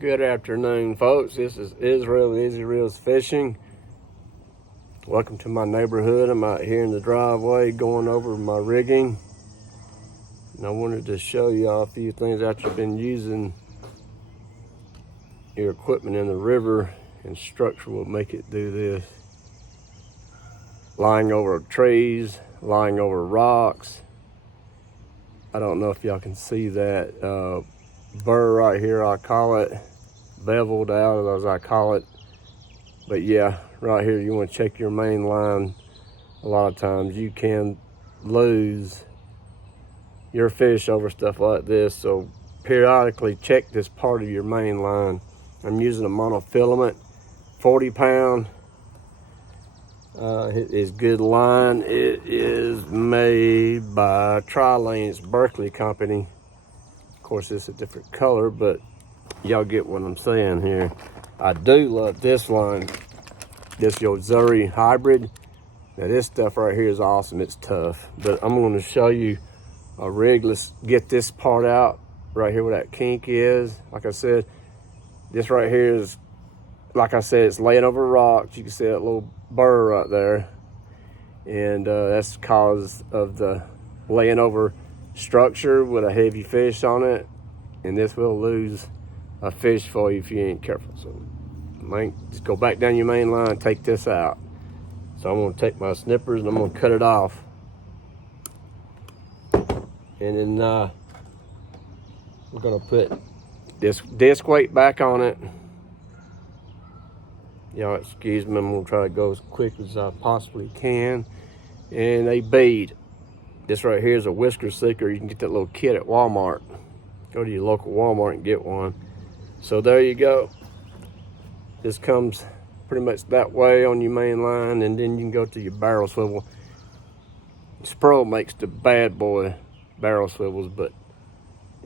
Good afternoon, folks. This is Israel Easy Reels Fishing. Welcome to my neighborhood. I'm out here in the driveway going over my rigging. And I wanted to show y'all a few things after you've been using your equipment in the river, and structure will make it do this. Lying over trees, lying over rocks. I don't know if y'all can see that burr right here, I call it, beveled out as I call it. But yeah, right here you want to check your main line. A lot of times you can lose your fish over stuff like this, so periodically check this part of your main line. I'm using a monofilament 40 pound. It is good line. It is made by Tri-Lanes Berkeley Company. Of course, it's a different color, but y'all get what I'm saying here. I do love this line, this Yo-Zuri hybrid. Now this stuff right here is awesome. It's tough, but I'm going to show you a rig. Let's get this part out right here where that kink is. Like I said, this right here is, like I said, it's laying over rocks. You can see that little burr right there, and that's because of the laying over structure with a heavy fish on it, and this will lose a fish for you if you ain't careful. So just go back down your main line, take this out. So I'm going to take my snippers and I'm going to cut it off, and then we're going to put this disc weight back on it. Y'all excuse me, I'm going to try to go as quick as I possibly can. And a bead. This right here is a whisker seeker. You can get that little kit at Walmart. Go to your local Walmart and get one. So there you go. This comes pretty much that way on your main line, and then you can go to your barrel swivel. Spro makes the bad boy barrel swivels, but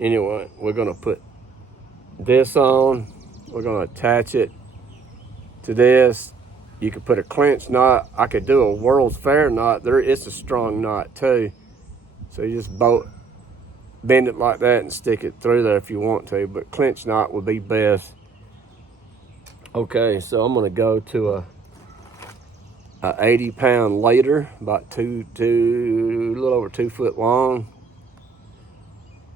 anyway, we're gonna put this on. We're gonna attach it to this. You could put a clinch knot. I could do a World's Fair knot. It's a strong knot too. So you just bend it like that and stick it through there if you want to, but clinch knot would be best. Okay, so I'm gonna go to a 80 pound later, about a little over 2 foot long.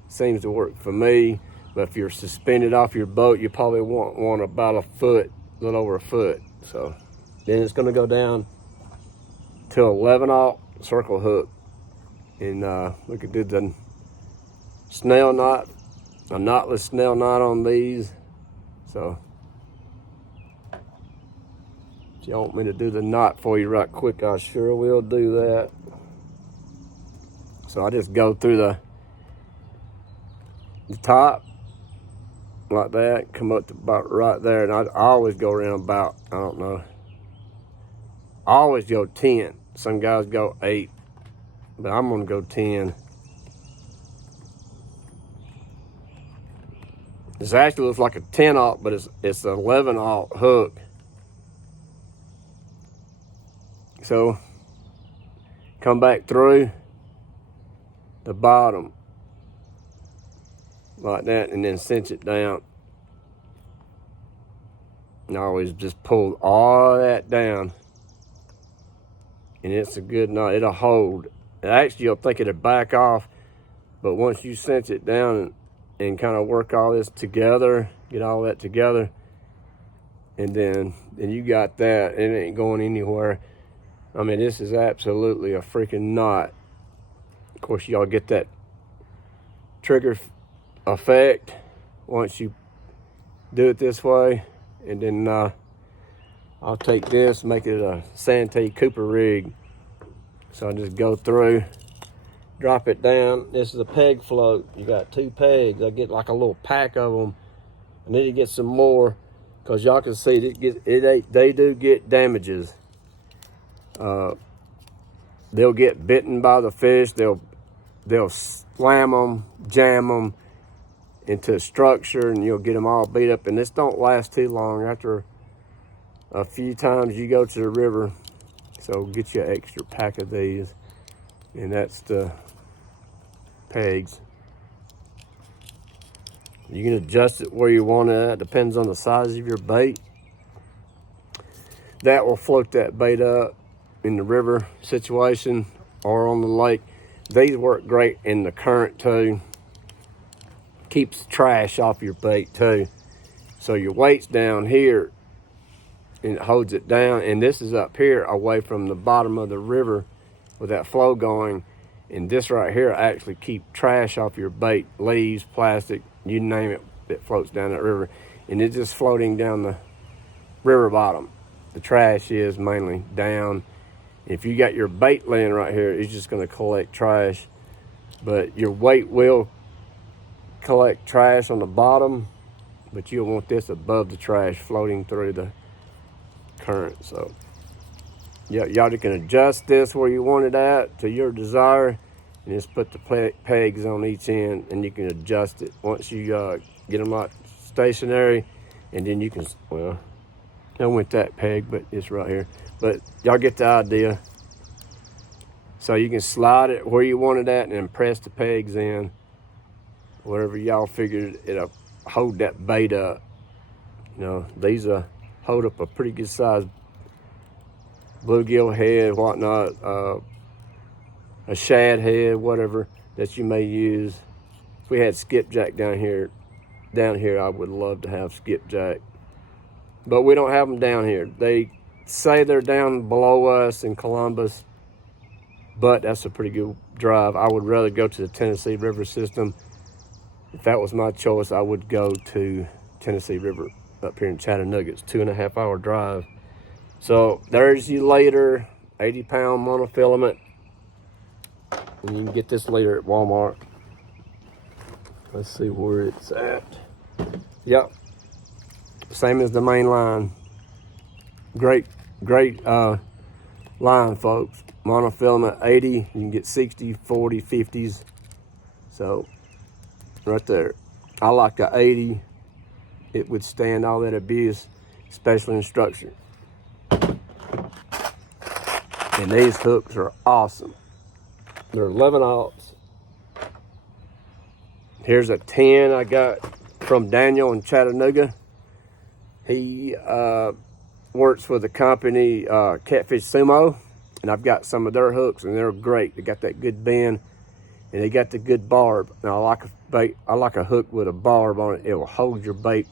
Seems to work for me, but if you're suspended off your boat, you probably want about a foot, a little over a foot. So then it's gonna go down to 11/0 circle hook, and we could do the snail knot, a knotless snail knot on these. So if you want me to do the knot for you right quick, I sure will do that. So I just go through the top like that, come up to about right there, and I always go around about, I don't know, I always go 10. Some guys go 8, but I'm gonna go 10. This actually looks like a 10/0, but it's an 11/0 hook. So come back through the bottom like that, and then cinch it down. And I always just pull all that down, and it's a good knot. It'll hold. Actually, you'll think it'll back off, but once you cinch it down and kind of work all this together, get all that together, and then you got that. It ain't going anywhere. I mean, this is absolutely a freaking knot. Of course, y'all get that trigger effect once you do it this way. And then I'll take this, make it a Santee Cooper rig. So I just go through, drop it down. This is a peg float. You got 2 pegs. I get like a little pack of them. I need to get some more, because y'all can see they do get damages. They'll get bitten by the fish. They'll slam them, jam them into a structure, and you'll get them all beat up. And this don't last too long. After a few times you go to the river, so get you an extra pack of these, and that's the pegs. You can adjust it where you want it. It depends on the size of your bait. That will float that bait up in the river situation or on the lake. These work great in the current too. Keeps trash off your bait too. So your weight's down here and it holds it down. And this is up here away from the bottom of the river with that flow going. And this right here actually keep trash off your bait. Leaves, plastic, you name it, that floats down that river. And it's just floating down the river bottom. The trash is mainly down. If you got your bait laying right here, it's just going to collect trash. But your weight will collect trash on the bottom, but you'll want this above the trash floating through the current. So yeah, y'all can adjust this where you want it at to your desire, and just put the pegs on each end, and you can adjust it once you get them like stationary. And then you can, well, I went that peg, but it's right here. But y'all get the idea. So you can slide it where you want it at and then press the pegs in. Whatever y'all figured, it'll hold that bait up. You know, these hold up a pretty good size bluegill head, whatnot, a shad head, whatever that you may use. If we had skipjack down here, I would love to have skipjack. But we don't have them down here. They say they're down below us in Columbus, but that's a pretty good drive. I would rather go to the Tennessee River system. If that was my choice, I would go to Tennessee River up here in Chattanooga. It's 2.5 hour drive. So there's your later 80-pound monofilament. And you can get this later at Walmart. Let's see where it's at. Yep. Same as the main line. Great line, folks. Monofilament 80. You can get 60, 40, 50s. So right there. I like the 80. It would stand all that abuse, especially in structure. And these hooks are awesome. They're 11/0. Here's a 10 I got from Daniel in Chattanooga. He works with the company Catfish Sumo, and I've got some of their hooks, and they're great. They got that good bend, and they got the good barb. Now I like a hook with a barb on it. It will hold your bait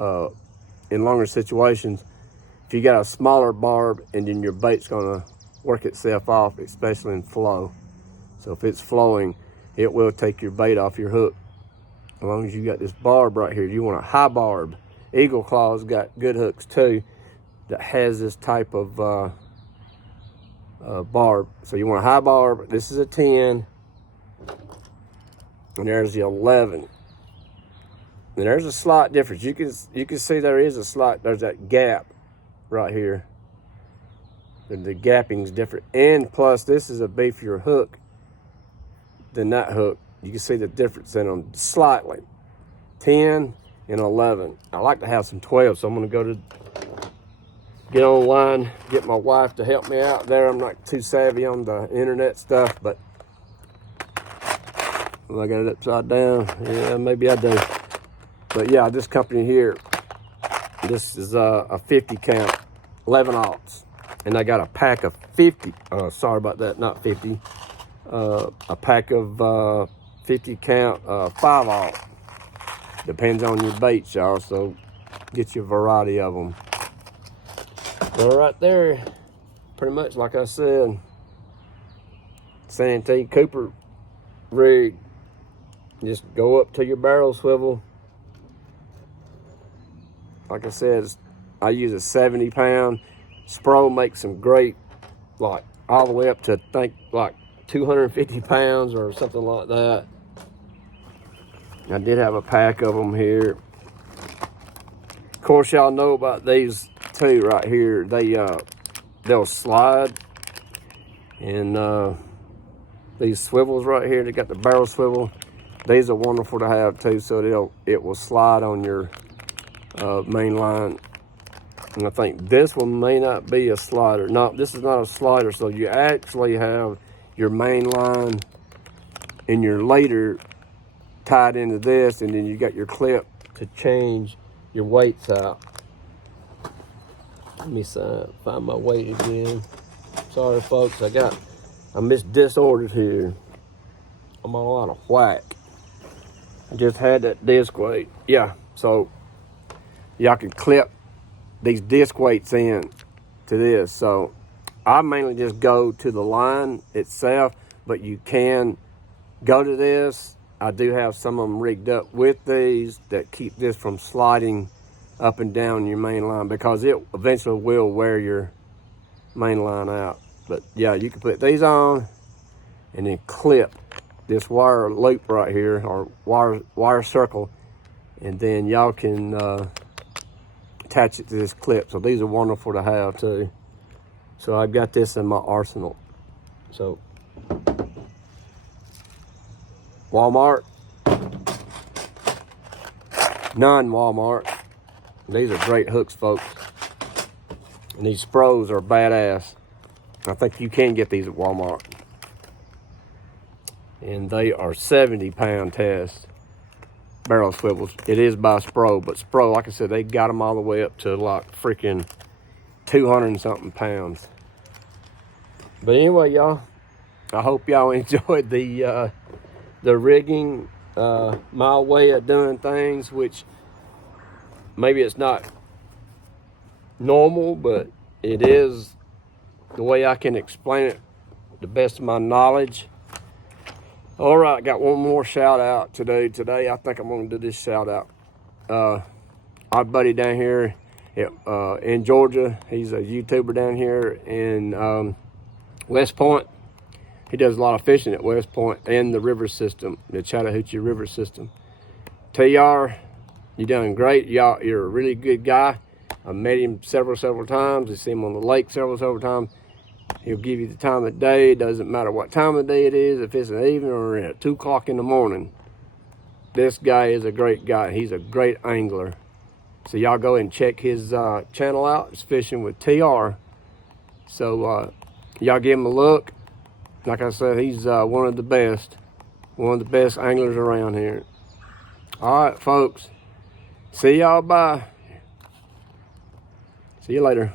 in longer situations. If you got a smaller barb, and then your bait's gonna work itself off, especially in flow. So if it's flowing, it will take your bait off your hook. As long as you got this barb right here, you want a high barb. Eagle Claw's got good hooks too that has this type of barb. So you want a high barb. This is a 10, and there's the 11. And there's a slight difference. You can see there's that gap right here. The gapping's different. And plus, this is a beefier hook than that hook. You can see the difference in them slightly. 10 and 11. I like to have some 12, so I'm gonna get online, get my wife to help me out there. I'm not too savvy on the internet stuff, but I got it upside down. Yeah, maybe I do. But yeah, this company here, this is a 50 count, 11/0. And I got a pack of 50, sorry about that, not 50. A pack of 50 count 5/0. Depends on your baits, y'all, so get you a variety of them. Well, right there, pretty much like I said, Santee Cooper rig. Just go up to your barrel swivel. Like I said, I use a 70-pound. Spro makes some great, like all the way up to, I think, like 250 pounds or something like that. I did have a pack of them here. Of course, y'all know about these two right here. They'll slide, and these swivels right here, they got the barrel swivel. These are wonderful to have too, so it will slide on your main line. And I think this one may not be a slider. No, this is not a slider, so you actually have your main line and your later tied into this, and then you got your clip to change your weights out. Let me find my weight again. Sorry folks, I'm disordered here. I'm on a lot of whack. I just had that disc weight. Yeah, so y'all can clip these disc weights in to this. So I mainly just go to the line itself, but you can go to this. I do have some of them rigged up with these that keep this from sliding up and down your main line, because it eventually will wear your main line out. But yeah, you can put these on and then clip this wire loop right here, or wire circle, and then y'all can attach it to this clip. So these are wonderful to have too. So I've got this in my arsenal. So Walmart, non-Walmart, these are great hooks, folks. And these Spros are badass. I think you can get these at Walmart. And they are 70-pound test barrel swivels. It is by Spro, but Spro, like I said, they got them all the way up to like freaking 200 and something pounds. But anyway, y'all, I hope y'all enjoyed the rigging, my way of doing things, which maybe it's not normal, but it is the way I can explain it, the best of my knowledge. All right, got one more shout out to do today. I think I'm gonna do this shout out. Our buddy down here in Georgia, he's a YouTuber down here in West Point. He does a lot of fishing at West Point and the river system, the Chattahoochee River system. TR, you done great. You're a really good guy. I met him several times. I see him on the lake several times. He'll give you the time of day. It doesn't matter what time of day it is, if it's an evening or at 2 o'clock in the morning. This guy is a great guy. He's a great angler. So y'all go and check his channel out. It's Fishing with TR. So y'all give him a look. Like I said, he's one of the best anglers around here. All right, folks. See y'all. Bye. See you later.